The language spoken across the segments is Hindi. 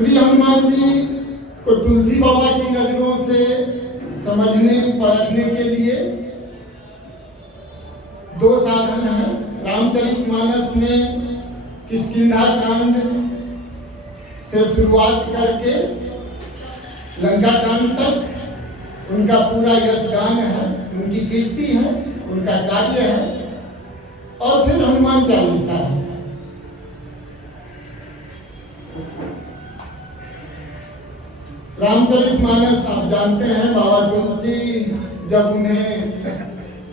श्री हनुमान जी को तुलसी बाबा की नजरों से समझने परखने के लिए दो साधन हैं। रामचरितमानस में किष्किंधा कांड से शुरुआत करके लंका कांड तक उनका पूरा यशगान है, उनकी कीर्ति है, उनका कार्य है। और फिर हनुमान चालीसा है। रामचरितमानस आप जानते हैं, बाबा तुलसी जब उन्हें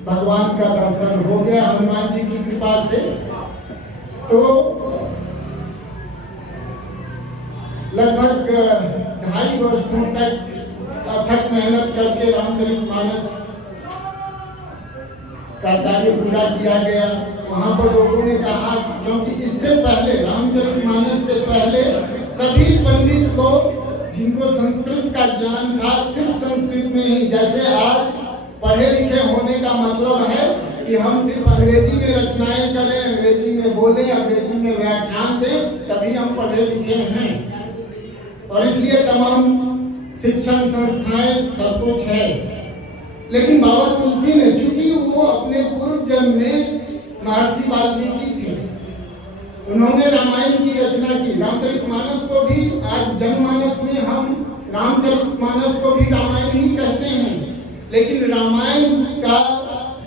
भगवान का दर्शन हो गया हनुमान जी की कृपा से, तो लगभग 2.5 वर्षों तक अथक मेहनत करके रामचरितमानस का कार्य पूरा किया गया। वहां पर लोगों ने कहा, क्योंकि इससे पहले रामचरितमानस से पहले सभी पंडित लोग जिनको संस्कृत का ज्ञान था सिर्फ संस्कृत में ही, जैसे आज पढ़े लिखे होने का मतलब है कि हम सिर्फ अंग्रेजी में रचनाएं करें, अंग्रेजी में बोलें, अंग्रेजी में व्याख्यान दें, तभी हम पढ़े लिखे हैं। और इसलिए तमाम शिक्षण संस्थाएं सब कुछ है। लेकिन बाबा तुलसी ने, चूंकि वो अपने पूर्व जन्म में महर्षि वाल्मीकि थे, उन्होंने रामायण की रचना की। रामचरितमानस को भी आज जनमानस में हम रामचरितमानस को भी रामायण ही कहते हैं, लेकिन रामायण का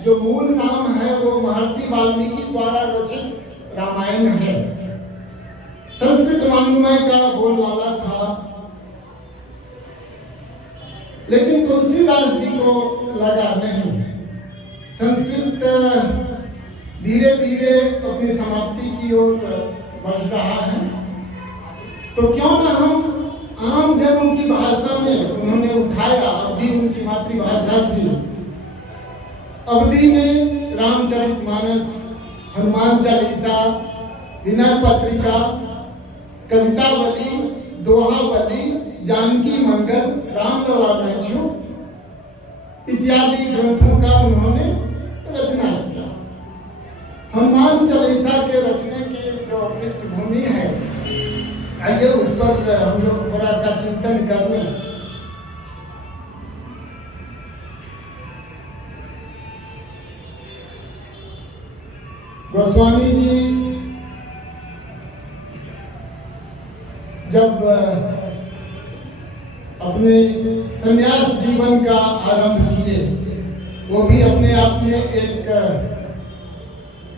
जो मूल नाम है वो महर्षि वाल्मीकि द्वारा रचित रामायण है। संस्कृत वाङ्मय का बोलबाला था, लेकिन तुलसीदास जी को लगा नहीं, संस्कृत धीरे धीरे अपनी समाप्ति की ओर बढ़ रहा है, तो क्यों ना हम आम जन की भाषा में उन्होंने उठाया। अवधि उनकी मातृभाषा थी। अवधि में रामचरितमानस, हनुमान चालीसा, विनय पत्रिका, कवितावली, दोहावली, जानकी मंगल, रामलला महचू इत्यादि ग्रंथों का उन्होंने रचना किया। हनुमान चालीसा के रचने की जो पृष्ठभूमि है, आइए उस पर हम लोग थोड़ा सा चिंतन कर लें। गोस्वामी जी जब अपने संन्यास जीवन का आरंभ किए, वो भी अपने आप में एक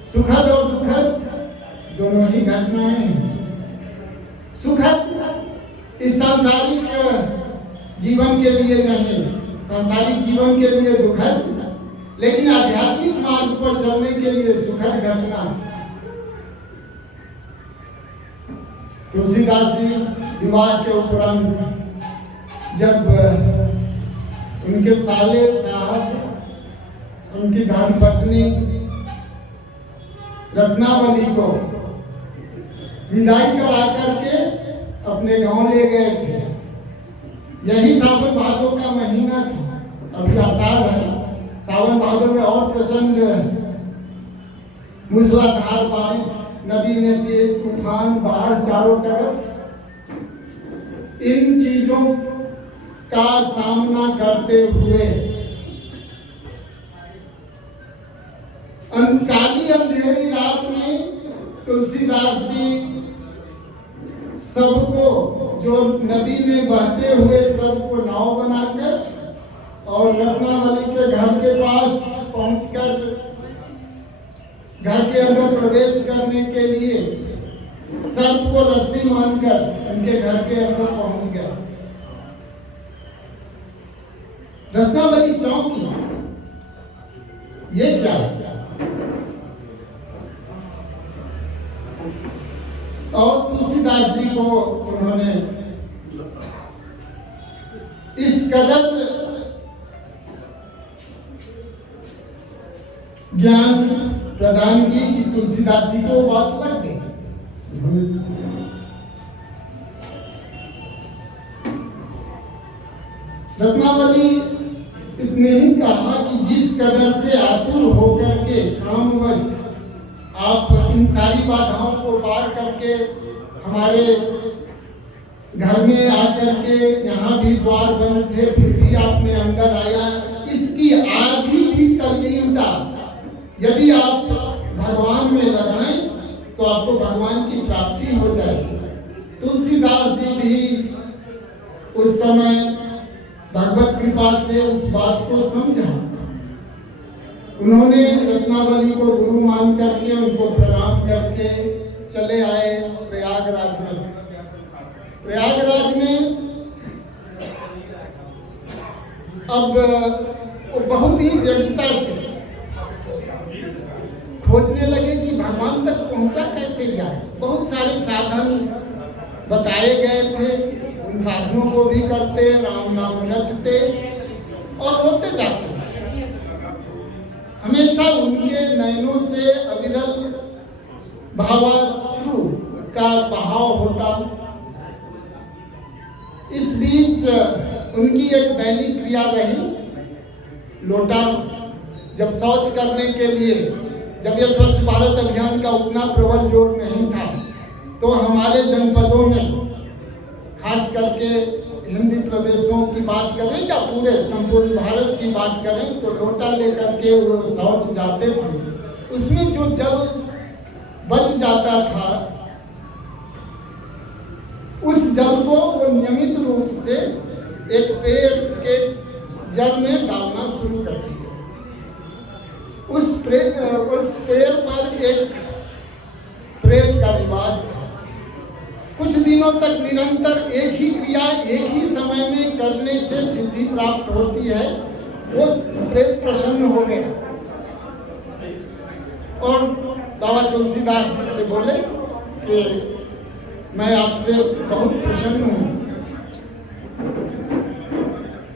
सुखद और दुखद दोनों ही घटनाएं हैं। सुखद इस सांसारिक जीवन के लिए नहीं, सांसारिक जीवन के लिए दुखद, लेकिन आध्यात्मिक मार्ग पर चलने के लिए सुखद घटना। तुलसीदास जी विवाह के उपरांत जब उनके साले साहब, उनकी धर्मपत्नी रत्नावली को विदाई करा करके अपने गांव ले गए थे। यही सावन भादो का महीना था। अभी आषाढ़ है, सावन भादो में और प्रचंड मूसलाधार बारिश, नदी में तेज तूफान, बाढ़ चारों तरफ। इन चीजों का सामना करते हुए काली अंधेरी रात में तुलसीदास जी सबको, जो नदी में बहते हुए सबको नाव बनाकर और रत्नावली के घर के पास पहुंचकर घर के अंदर प्रवेश करने के लिए सबको रस्सी मानकर उनके घर के अंदर पहुंच गया। रत्नावली चौंकी, ये क्या है? और तुलसीदास जी को उन्होंने इस कदर ज्ञान प्रदान की कि तुलसीदास जी को बात लग गई। रत्नावली इतने ही कहा कि जिस कदर से आतुर होकर के कामवश आप इन सारी बाधाओं को पार करके हमारे घर में आकर के यहाँ भी द्वार बंद थे, फिर भी आपने अंदर आया। इसकी आधी भी तल्लीनता यदि आप भगवान में लगाएं तो आपको भगवान की प्राप्ति हो जाएगी। तुलसीदास जी भी उस समय भगवत कृपा से उस बात को समझा। उन्होंने रत्नावली को गुरु मान करके उनको प्रणाम करके चले आए प्रयागराज में। प्रयागराज में अब वो बहुत ही व्यग्रता से खोजने लगे कि भगवान तक पहुंचा कैसे जाए। बहुत सारे साधन बताए गए थे, उन साधनों को भी करते, राम नाम रटते और होते जाते। हमेशा उनके नयनों से अविरल भावाश्रु का बहाव होता। इस बीच उनकी एक दैनिक क्रिया रही, लोटा जब शौच करने के लिए, जब ये स्वच्छ भारत अभियान का उतना प्रबल जोर नहीं था, तो हमारे जनपदों में खास करके हिंदी प्रदेशों की बात करें या पूरे संपूर्ण भारत की बात करें तो लोटा लेकर के वो शौच जाते थे। उसमें जो जल बच जाता था उस जल को वो नियमित रूप से एक पेड़ के जड़ में डालना शुरू कर दिया। उस पेड़ पर एक प्रेत का निवास था। कुछ दिनों तक निरंतर एक ही क्रिया एक ही समय में करने से सिद्धि प्राप्त होती है। वो प्रेत प्रसन्न हो गया और बाबा तुलसीदास जी से बोले कि मैं आपसे बहुत प्रसन्न हूँ,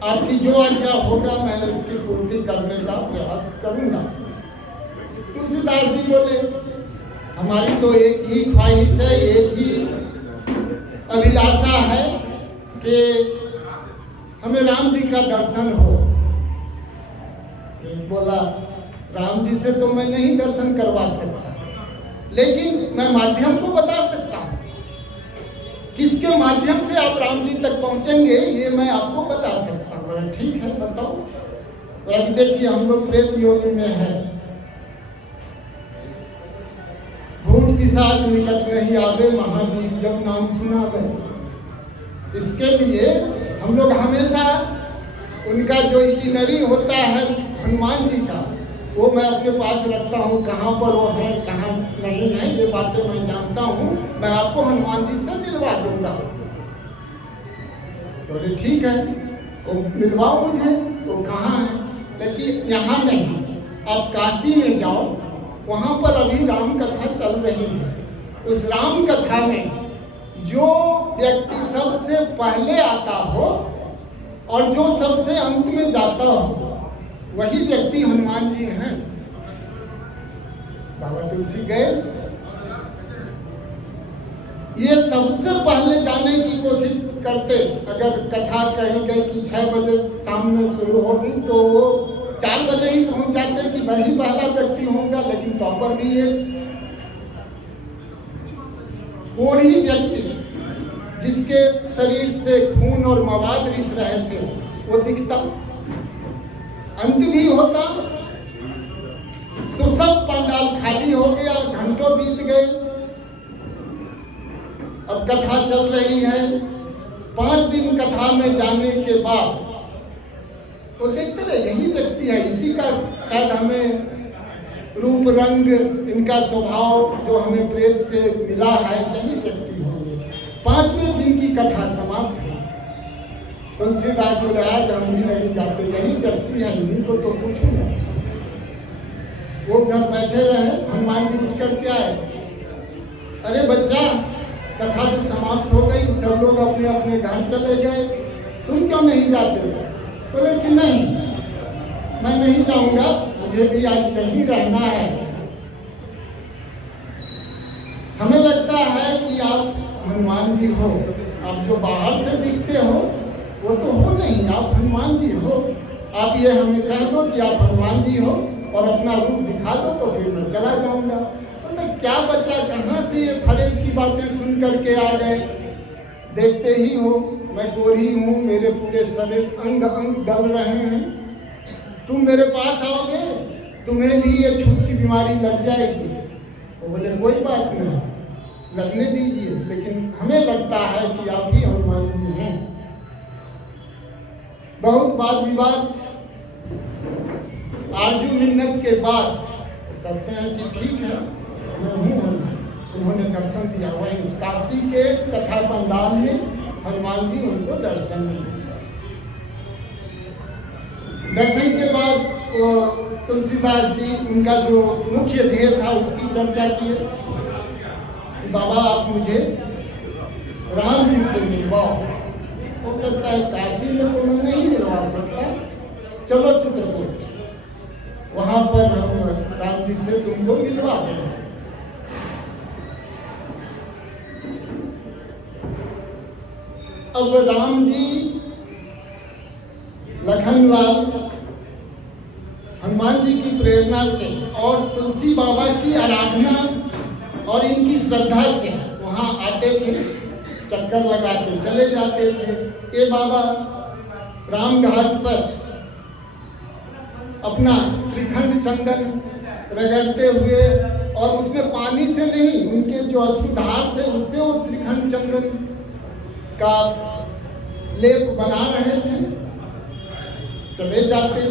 आपकी जो आज्ञा होगा मैं उसकी पूर्ति करने का प्रयास करूंगा। तुलसीदास जी बोले हमारी तो एक ही ख्वाहिश है, एक ही अभिलाषा है कि हमें राम जी का दर्शन हो। बोला राम जी से तो मैं नहीं दर्शन करवा सकता, लेकिन मैं माध्यम को बता सकता हूँ। किसके माध्यम से आप राम जी तक पहुंचेंगे ये मैं आपको बता सकता हूँ। बोला ठीक है बताओ। बोला कि देखिए हम लोग प्रेत योनि में है, भूत पिशाच निकट नहीं आवे, महावीर जब नाम सुनावे। इसके लिए हम लोग हमेशा उनका जो इटिनरी होता है हनुमान जी का, वो मैं अपने पास रखता हूँ। कहाँ पर वो है कहाँ नहीं है ये बातें मैं जानता हूँ, मैं आपको हनुमान जी से मिलवा दूंगा। बोले ठीक है वो मिलवाओ मुझे। वो कहाँ है? लेकिन यहाँ नहीं, आप काशी में जाओ, वहाँ पर अभी राम कथा चल रही है। उस राम कथा में जो व्यक्ति सबसे पहले आता हो और जो सबसे अंत में जाता हो वही व्यक्ति हनुमान जी हैं। बाबा तुलसी गए, ये सबसे पहले जाने की कोशिश करते। अगर कथा कही गई कि 6 बजे शाम में शुरू होगी तो वो 4 बजे ही पहुंच जाते कि मैं ही पहला व्यक्ति होऊंगा। लेकिन तो पर भी एक कोई व्यक्ति जिसके शरीर से खून और मवाद रिस रहे थे वो दिखता, अंत भी होता। तो सब पंडाल खाली हो गया, घंटों बीत गए। अब कथा चल रही है। 5 दिन कथा में जाने के बाद वो देखते रहे यही व्यक्ति है, इसी का शायद हमें रूप रंग, इनका स्वभाव जो हमें प्रेत से मिला है, यही व्यक्ति होंगे। 5वें दिन की कथा समाप्त हुई। तुलसीदास बोले आज हम भी नहीं जाते, यही व्यक्ति है, इन्हीं को तो पूछूंगा। वो घर बैठे रहे, हनुमान जी उठ कर के आए। अरे बच्चा कथा तो समाप्त हो गई, सब लोग अपने अपने घर चले गए, तुम क्यों नहीं जाते? बोले कि नहीं मैं नहीं जाऊंगा, मुझे भी आज यहीं रहना है। हमें लगता है कि आप हनुमान जी हो, आप जो बाहर से दिखते हो वो तो हो नहीं, आप हनुमान जी हो। आप ये हमें कह दो कि आप हनुमान जी हो और अपना रूप दिखा दो तो फिर मैं चला जाऊंगा। मतलब क्या बचा, कहाँ से ये फरेब की बातें सुन करके आ गए। देखते ही हो मैं गोरी हूँ, मेरे पूरे शरीर अंग अंग गल रहे हैं। तुम मेरे पास आओगे, तुम्हें भी ये छूत की बीमारी लग जाएगी। वो बोले कोई बात नहीं, लगने दीजिए, लेकिन हमें लगता है कि आप ही हनुमान जी हैं। बहुत वाद विवाद, आरजू मिन्नत के बाद कहते हैं कि ठीक है मैं हूँ। उन्होंने दर्शन दिया, वहीं काशी के कथा पंडाल में हनुमान जी उनको दर्शन दिए। दर्शन के बाद तुलसीदास जी उनका जो मुख्य ध्येय था उसकी चर्चा किए कि बाबा आप मुझे राम जी से मिलवाओ। वो कहता है काशी में तो मैं नहीं मिलवा सकता, चलो चित्रकूट, वहां पर हम राम जी से तुमको मिलवा देंगे। अब राम जी लखनलाल हनुमान जी की प्रेरणा से और तुलसी बाबा की आराधना और इनकी श्रद्धा से वहाँ आते थे, चक्कर लगा के चले जाते थे। ये बाबा राम घाट पर अपना श्रीखंड चंदन रगड़ते हुए, और उसमें पानी से नहीं, उनके जो अश्रुधार से उससे वो श्रीखंड चंदन का लेप बना रहे थे, चले जाते।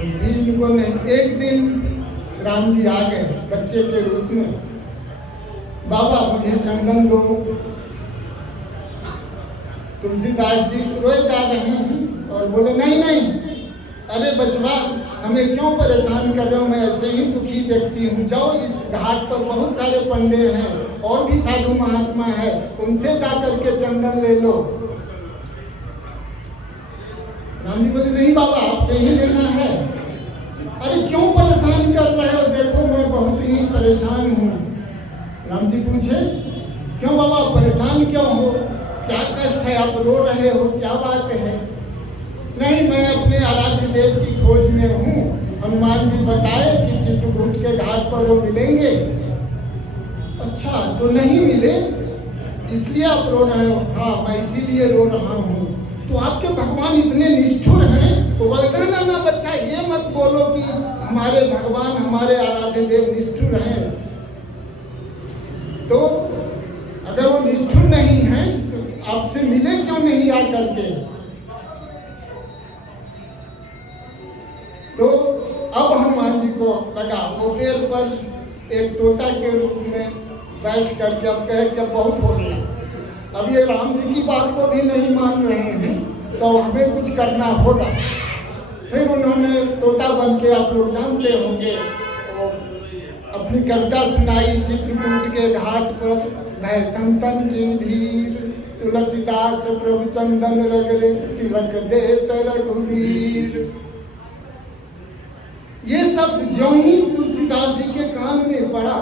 एक दिन इनको नहीं, एक दिन राम जी आ गए बच्चे के रूप में, बाबा मुझे चंदन दो। तुलसीदास जी रोए जा रहे हैं और बोले नहीं नहीं, अरे बचवा हमें क्यों परेशान कर रहे हो, मैं ऐसे ही दुखी व्यक्ति हूँ, जाओ इस घाट पर बहुत सारे पंडे हैं और भी साधु महात्मा है, उनसे जाकर के चंदन ले लो। राम जी बोले नहीं बाबा आपसे ही लेना है। अरे क्यों परेशान कर रहे हो, देखो मैं बहुत ही परेशान हूँ। राम जी पूछे क्यों बाबा परेशान क्यों हो, क्या कष्ट है, आप रो रहे हो, क्या बात है? नहीं मैं अपने आराध्य देव की खोज में हूँ, हनुमान जी बताए कि चित्रकूट के घाट पर वो मिलेंगे। अच्छा तो नहीं मिले इसलिए आप रो रहे हो? हाँ मैं इसीलिए रो रहा हूँ। तो आपके भगवान इतने निष्ठुर हैं? तो बोले ना ना बच्चा ये मत बोलो कि हमारे भगवान हमारे आराध्य देव निष्ठुर हैं। तो अगर वो निष्ठुर नहीं है तो आपसे मिले क्यों नहीं आकर के? तो अब हनुमान जी को लगा वो पेड़ पर एक तोता के रूप में बैठ करके अब कहे कि बहुत हो गया, अब ये राम जी की बात को भी नहीं मान रहे हैं, तो हमें कुछ करना होगा। फिर उन्होंने तोता बन के, आप लोग जानते होंगे, अपनी कविता सुनाई चित्रकूट के घाट पर, भय संतन की भीड़, तुलसीदास प्रभु चंदन रगरे, तिलक देत रघुवीर। ये शब्द ज्यों ही तुलसीदास जी के कान में पड़ा,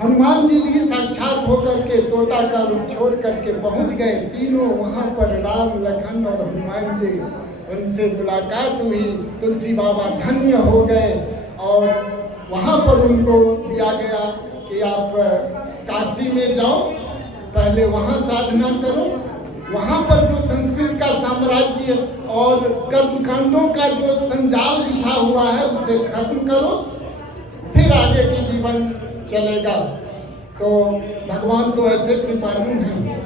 हनुमान जी भी साक्षात होकर के तोता का रूप छोड़ करके पहुंच गए। तीनों वहां पर राम लखन और हनुमान जी, उनसे मुलाकात हुई। तुलसी बाबा धन्य हो गए और वहां पर उनको दिया गया कि आप काशी में जाओ, पहले वहां साधना करो, वहां पर जो संस्कृत का साम्राज्य और कर्मकांडों का जो संजाल बिछा हुआ है उसे खत्म करो, फिर आगे की जीवन चलेगा। तो भगवान तो ऐसे कृपालु हैं।